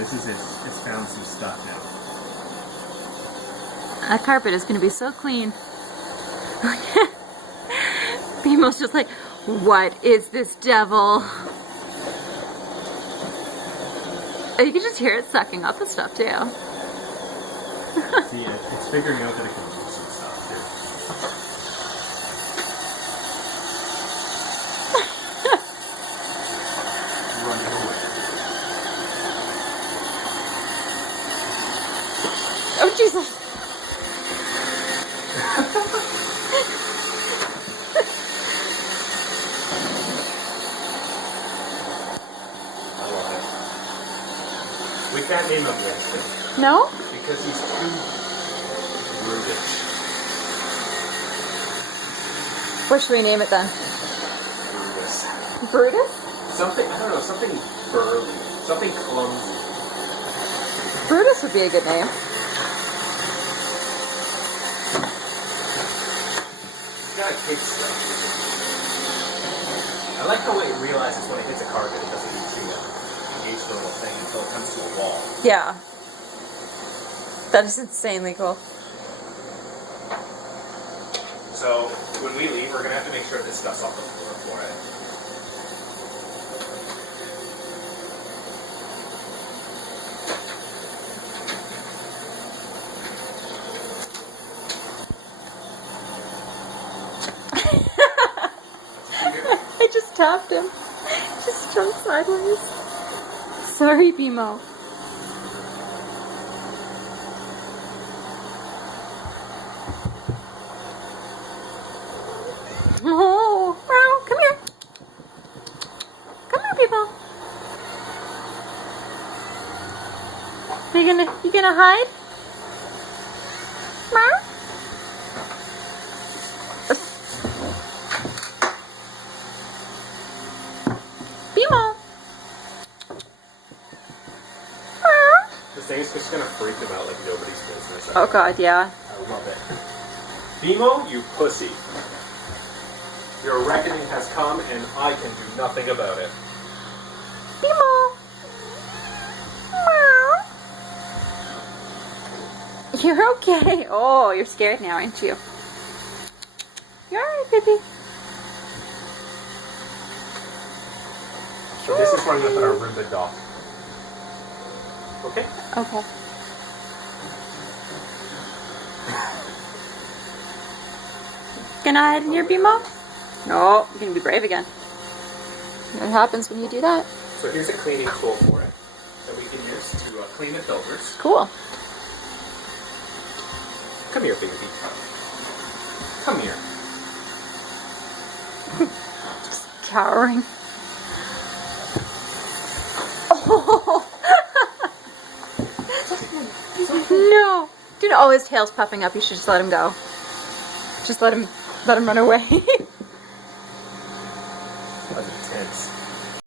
This is it. It's found some stuff now. That carpet is going to be so clean. Beemo's just like, what is this devil? And you can just hear it sucking up the stuff too. See, it's figuring out that it can move some stuff too. Running away. Oh, Jesus. We can't name him Winston. No? Because he's too brutish. What should we name it then? Brutus. Brutus? Something, I don't know, something burly. Something clumsy. Brutus would be a good name. He's got a kid's stuff. I like how it realizes when it hits a carpet it doesn't need to engage the little thing until it comes to a wall. Yeah. That is insanely cool. So, when we leave, we're going to have to make sure this stuff's off the floor for it. I just tapped him. Just jumped sideways. Sorry, Beemo. Oh, wow, come here. Come here, Beemo. You gonna hide? Meow? Beemo. This thing is just going to freak him out like nobody's business. Oh God, yeah. I love it. Beemo, you pussy. Your reckoning has come and I can do nothing about it. Beemo. Meow. You're okay. Oh, you're scared now, aren't you? You're alright, baby. So this is where I'm going to put our Roomba doll. Okay? Okay. Gonna hide in your Beemo? No, you're gonna be brave again. What happens when you do that? So here's a cleaning tool for it that we can use to clean the filters. Cool. Come here, baby. Come here. Just cowering. Oh. No. Dude, oh, his tail's puffing up. You should just let him go. Just let him run away.